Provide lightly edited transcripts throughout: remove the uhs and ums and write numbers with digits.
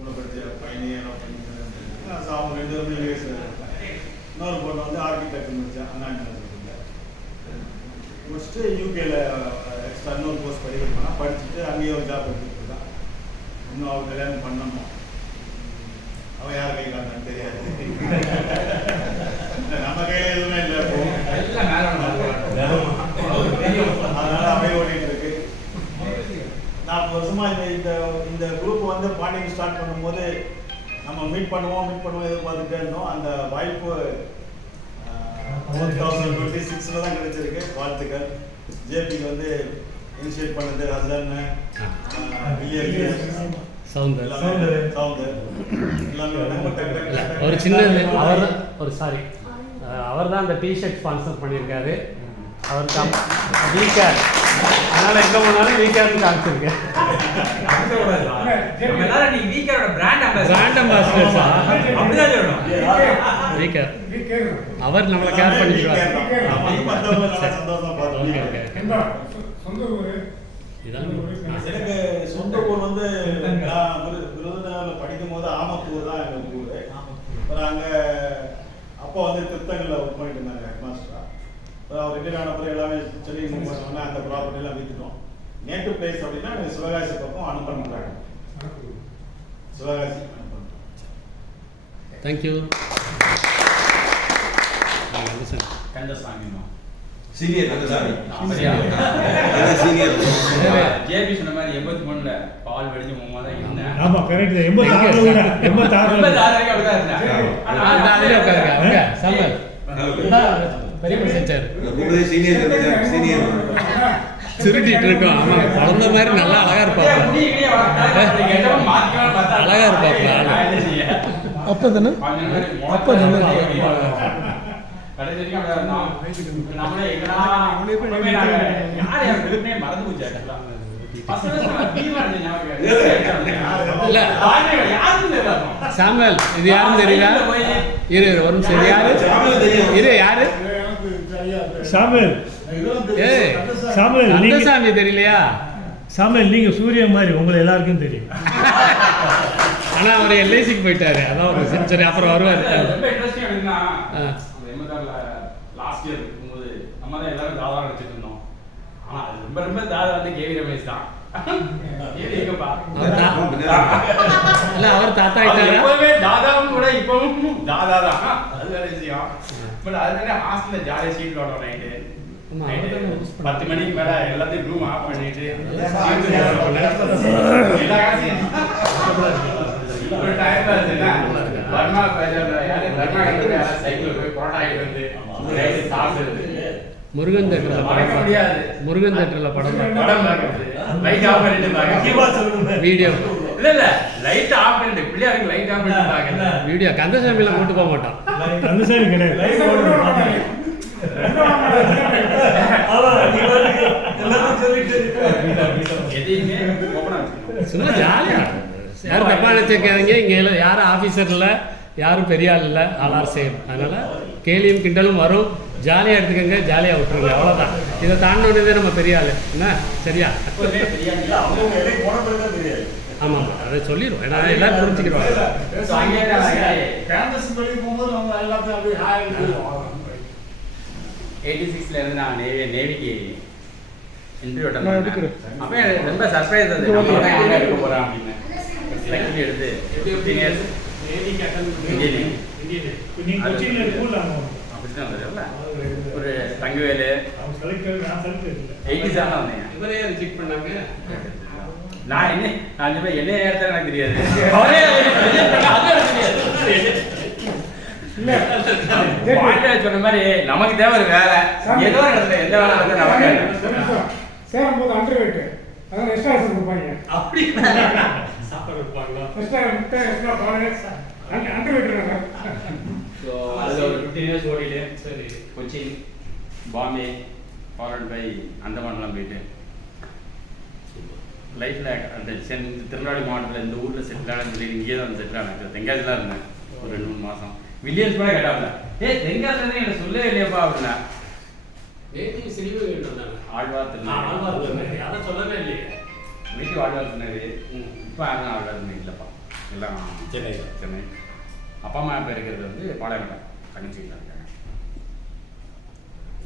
கூட படித்த பையனி எல்லாம் பண்ணிக்கிறேன். அவங்க 2 பேருமே யூஎஸ். இன்னொரு பொண்ணு வந்து ஆர்கிடெக்ட் முடித்தேன் அண்ணா யூனிவர்சிட்டியில் முடிச்சுட்டு யூகேல எக்ஸ்ட்ரா இன்னொரு கோர்ஸ் படிக்கணும்னா படிச்சுட்டு அங்கேயே ஒரு ஜாப் எடுத்துக்கிட்டு தான். இன்னும் அவள் கல்யாணம் பண்ணணும். அவன் யார் கை காட்டான்னு தெரியாது. நம்ம கையில் எதுவுமே இல்லை. அதனால அப்படியே ஓடிட்டு இருக்கு. 40 வருஷமா இந்த குரூப் வந்து பாண்டிங் ஸ்டார்ட் பண்ணும்போது நம்ம மீட் பண்ணுவோம் எதிர்பார்த்துட்டே இருந்தோம். அந்த வாய்ப்பு 2026 தான் கிடைச்சிருக்கு. வாழ்த்துக்கள். ஜேபிக்கு வந்து இனிஷியேட் பண்ணது ஹசன், சவுந்தர் ஒரு சின்னது அவர் தான் அந்த டிஷர்ட் ஸ்பான்சர் பண்ணியிருக்காரு. அவருக்கு வீக்கர், அதனால் எங்கே போனாலும் வீக்கர்னு காமிச்சிருக்கேன். வீக்கர் அவர் நம்மளை கேர் பண்ணிக்கிறார். எனக்கு சொந்த ஊர் வந்து விருதுநகரில் படிக்கும் போது ஆமத்தூர் தான் எங்கள் ஊர். அப்புறம் அங்கே அப்போ வந்து திருத்தங்களில் ஒர்க் பண்ணிட்டு இருந்தாங்க ஹெட் மாஸ்டராக. அவர் ரிட்டையர் ஆன பிறகு எல்லாமே சென்னை மூவ் பண்ணோன்னா அந்த ப்ராப்பர்ட்டிலாம் விற்றுட்டோம். நேட்டிவ் பிளேஸ் அப்படின்னா எனக்கு சிவகாசி பக்கம் அனுப்பணுன்றாங்க. சிவகாசி அனுப்பணும். Thank you. Kandasamy senior Kandasamy senior JP சொன்ன மாதிரி 83ல பால் வெடிச்சு மூமா தான் இருந்தேன். ஆமா கரெக்ட். 86 அப்படிதான் இருந்தேன். சாம்பல் பெரிய சென்டர் சீனியர் சுருட்டிட்டு இருக்கோம். ஆமா குழந்தை மாதிரி நல்லா அழகா இருப்பாங்க. அழகா இருப்பாங்க. அப்பதானே கடைசி வரைக்கும் அப்படியே நம்மளே மறந்து போச்சு. சாம்பல் இது யாருன்னு தெரியல. இரு ஒரு நிமிஷம். யாரு சாம்பல்? கந்தசாமி தெரியலையா? சாம்பல் நீங்க சூரிய மாதிரி உங்களை எல்லாருக்கும் தெரியும். ஆனா அவர் எல்ஐசிக்கு போயிட்டாரு. அதான் ஒரு சரி அப்புறம் வருவாரு. லாஸ்ட் இயர் இருக்கும்போது நம்ம தான் எல்லாரும் தாதா நினைச்சிட்டு இருந்தோம். ஆனா ரொம்ப தாதா வந்து கேவி ரமேஷ் தான். அவர் தாத்தா ஆயிட்டாரு. தாதாவும் கூட இப்பவும் தாதா தான். அது வேற விஷயம். பட் அதுதானே ஹாஸ்டல்ல ஜாலியா சீட் விளையாடுவோம். நைட்டு 10 மணிக்கு மேல எல்லாத்தையும் ரூம் ஆஃப் பண்ணிட்டு ஒரு டைம் வர்மா சைக்கிள் போய் புரோட்டா ஆகிட்டு வந்து சாப்பிடுறது. முருகன் தேட்டர்ல படம் லைட் ஆஃப் பண்ணிட்டு வீடியோ இல்ல லைட் ஆஃப் பண்ணிட்டு பிள்ளையாருக்கு லைட் ஆஃப் பண்ணிட்டு வீடியோ. கந்தசாமியில கூட்டு போக மாட்டான். கந்தசாமி கிடையாது. சும்மா ஜாலியா யாரும் தப்பா நினைச்சிருக்காதீங்க. இங்க யாரும் ஆபீசர் இல்ல, யாரும் பெரிய ஆள் இல்ல, ஆளார் சேம். அதனால கேலியும் கிண்டலும் வரும். ஜாலியா எடுத்துக்கங்க, ஜாலியா விட்டுருங்க, அவ்வளவுதான். இதை தாண்டினதே நம்ம பெரிய ஆளு என்ன. சரியா? ஆமா அதை சொல்லிடுவோம். ஏன்னா எல்லாரும் புரிஞ்சுக்கிறோம். 86ல இருந்து நான் நேவிக்கு இன்டர்வியூ அட்டெண்ட் பண்ணேன். அப்போ ரொம்ப சர்ப்ரைஸ் அது. நம்ம தான் எங்கே எடுக்க போகிறோம் அப்படின்னு லக்கி எடுத்து 15 இயர்ஸ் அப்படிதான் வந்ததுல்ல. ஒரு தங்கவேலு 87 தான் வந்தேன். இவரே செக் பண்ணாங்க. நான் என்ன நேரத்தில் எனக்கு தெரியாது. அவரே சொன்ன மாதிரி நமக்கு தேவை ஒரு வேலை. ஏதோ ஒரு இடத்துல எந்த வேலை வந்து நமக்கு சேரும்போது அண்டர் வெயிட் அதான் எக்ஸ்ட்ரா கொடுப்பாங்க. அப்படி சாப்பாடு கொடுப்பாங்களா? எக்ஸ்ட்ரா முட்டை எக்ஸ்ட்ரா பால் அண்டர் வெயிட். ஸோ அதில் ஒரு 15 இயர்ஸ் ஓடிட்டு சரி கொச்சின், பாம்பே, ஃபாலோட் பை அந்தமான்லாம் போயிட்டு லைஃப்பில் அந்த திருநெல்வேலி மாவட்டத்தில் இந்த ஊரில் செட்டில் ஆனது சொல்லி இங்கே தான் செட்டில் ஆனது. தென்காசி தான் இருந்தேன் ஒரு 2-3 மாதம். வில்லியன்ஸ் கூட கேட்டாங்க, தென்காசி வந்து எனக்கு சொல்லவே இல்லையாப்பா அப்படின்னா. ஆழ்வார் திருநெல்வேலி அதை சொல்லவே இல்லையே. வீட்டு ஆழ்வார் திருநெல்வேலி. இப்போ யாரும் ஆழ்வார் திருநெல்வேலி இல்லைப்பா. எல்லாம் சென்னை. சென்னை. அப்பா அம்மா இப்போ இருக்கிறது வந்து பாளையங்கோட்டை தங்கச்சியில் இருக்காங்க.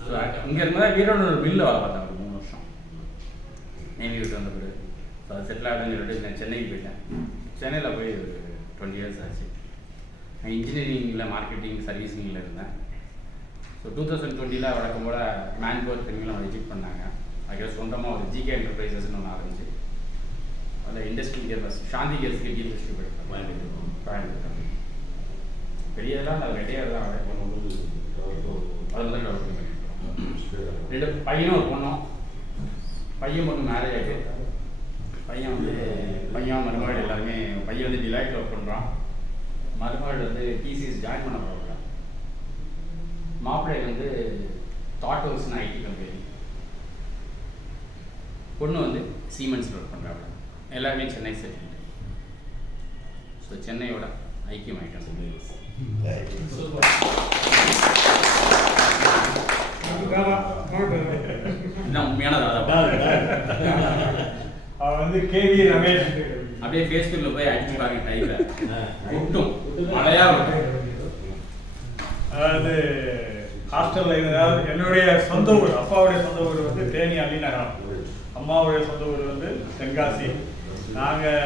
ஸோ இங்கே இருக்கும்போது வீரோட ஒரு மில்லில் வேலை பார்த்தேன் ஒரு 3 வருஷம் நேவி விட்டு வந்த பிறகு. ஸோ அது செட்டில் ஆகிடுன்னு சொல்லிட்டு நான் சென்னைக்கு போயிட்டேன். சென்னையில் போய் ஒரு 20 இயர்ஸ் ஆச்சு. நான் இன்ஜினியரிங்கில் மார்க்கெட்டிங் சர்வீஸிங்கில் இருந்தேன். ஸோ 2020 வழக்கம் போல் மேன்பவர் ட்ரெயினிங்லாம் விசிட் பண்ணாங்க. அதுக்கு சொந்தமாக ஒரு ஜிகே என்டர்பிரைசஸ்ன்னு ஒன்று ஆரம்பிச்சு அதில் இண்டஸ்ட்ரி கேர்ஸ் சாந்தி கேர்ஸ்க்கு கீழ் டிஸ்ட்ரிபியூட் கோயம்புத்தூர் பெரிய இதெல்லாம் அது ரெட்டையாக தான் அதில் தான் டெவலப் பண்ணிருக்கோம். 2 பையனும் ஒரு பொண்ணும். பையன் பொண்ணு மேரேஜ் ஆகிட்டு பையன் மருமகள் எல்லாருமே பையன் வந்து டிலைட் ஒர்க் பண்ணுறான். மருமகள் வந்து டிசிஎஸ் ஜாயின் பண்ண போகிறாங்க. மாப்பிள்ளை வந்து தாட் ஹவுஸ்னு ஐடி கம்பெனி. பொண்ணு வந்து சீமெண்ட்ஸில் ஒர்க் பண்ணுறாங்க. எல்லாருமே சென்னை செட்டில். ஸோ சென்னையோட ஐக்கியம் ஆகிட்டோம். இதுதான் உண்மையான தாதா. அவன் வந்து கேவி ரமேஷ். அப்படியே ஃபேஸ்புக்கில் போய் அடிச்சு பாருங்க டைப்பில் ஒட்டும் மழையாக இருக்கும். அதாவது ஹாஸ்டலில் இருந்தால் என்னுடைய சொந்த ஊர், அப்பாவுடைய சொந்த ஊர் வந்து தேனி அள்ளிநகரம், அம்மாவுடைய சொந்த ஊர் வந்து தென்காசி. நாங்கள்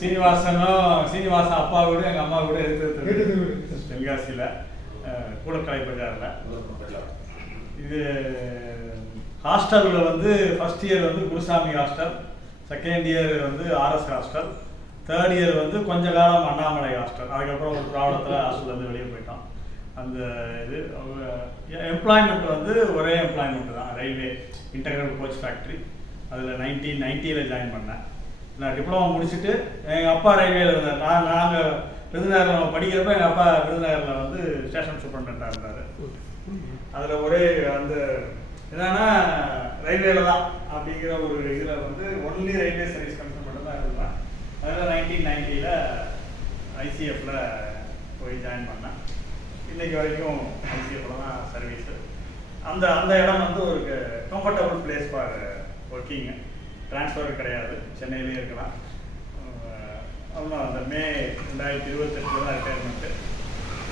சீனிவாசன் அப்பா வீடு எங்கள் அம்மா வீடு எடுத்து தென்காசியில் கூடக்கலை பஜாரில். இது ஹாஸ்டலில் வந்து ஃபஸ்ட் இயர் வந்து குருசாமி ஹாஸ்டல், செகண்ட் இயர் வந்து ஆர்எஸ் ஹாஸ்டல், தேர்ட் இயர் வந்து கொஞ்ச காலம் அண்ணாமலை ஹாஸ்டல். அதுக்கப்புறம் ஒரு ப்ராப்ளத்தில் ஹாஸ்டல்லேருந்து வெளியே போயிட்டோம். அந்த இது எம்ப்ளாய்மெண்ட் வந்து ஒரே எம்ப்ளாய்மெண்ட் தான், ரயில்வே இன்டெகிரல் கோச் ஃபேக்ட்ரி. அதில் 1990 ஜாயின் பண்ணேன். நான் டிப்ளமோ முடிச்சுட்டு எங்கள் அப்பா ரயில்வேல இருந்தார். நாங்கள் விருதுநகரில் படிக்கிறப்ப எங்கள் அப்பா விருதுநகரில் வந்து ஸ்டேஷன் சூப்பரண்டாக இருந்தார். அதில் ஒரே அந்த என்னன்னா ரயில்வேல தான் அப்படிங்கிற ஒரு இதில் வந்து ஒன்லி ரயில்வே சர்வீஸ் கமிஷன் மட்டும் தான் இருந்தேன். அதில் 1990 ஐசிஎஃப்ல போய் ஜாயின் பண்ணேன். இன்றைக்கி வரைக்கும் ஐசிஎஃப்ல தான் சர்வீஸு. அந்த அந்த இடம் வந்து ஒரு comfortable place for working. Transfer கிடையாது, சென்னையிலே இருக்கலாம். அவ்வளோ அந்த மே 2028 தான் ரிட்டையர்மெண்ட்டு.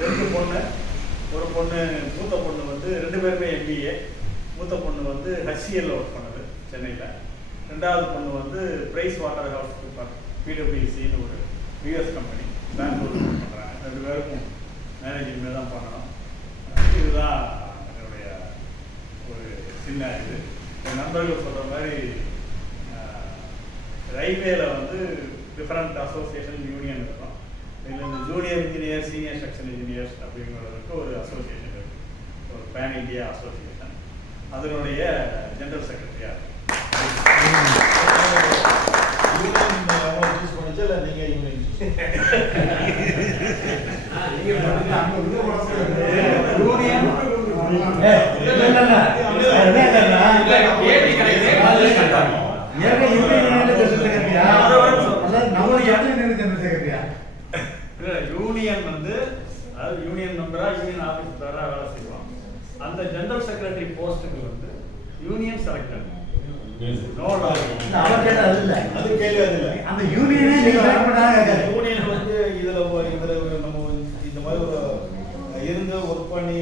2 பொண்ணு, ஒரு பொண்ணு மூத்த பொண்ணு வந்து 2 பேருமே எம்பிஏ. மூத்த பொண்ணு வந்து ஹச்சிஎல்ல ஒர்க் பண்ணுது சென்னையில். 2வது பொண்ணு வந்து பிரைஸ் வாட்டர் ஹவுஸ் கூப்பர் பிடபிள்யூசின்னு ஒரு யூஎஸ் கம்பெனி பெங்களூர் ஒர்க் பண்ணுறாங்க. 2 பேருக்கும் மேனேஜிங்மே தான் பண்ணணும். இதுதான் என்னுடைய ஒரு சின்ன இது. என் நண்பர்கள் சொல்கிற மாதிரி ரயில்வேல வந்து டிஃப்ரெண்ட் அசோசியேஷன் யூனியன் இருக்கும். இதில் இந்த junior engineer, senior section engineers அப்படிங்கிறதுக்கு ஒரு அசோசியேஷன் இருக்குது, ஒரு பேன் இந்தியா அசோசியேஷன். அதனுடைய ஜெனரல் செக்ரட்டரியாக சூஸ் பண்ணிச்சு. இல்லை நீங்கள் யூனியன் யூனியன் வந்து அதாவது யூனியன் மெம்பரா யூனியன் ஆஃபீஸராக வேலை செய்வோம். அந்த ஜெனரல் செக்ரட்டரி போஸ்ட்டுக்கு வந்து யூனியன் செலக்டட். அது கேள்வி இல்லை. அந்த யூனியன் வந்து இதில் நம்ம இந்த மாதிரி ஒரு இருந்து ஒர்க் பண்ணி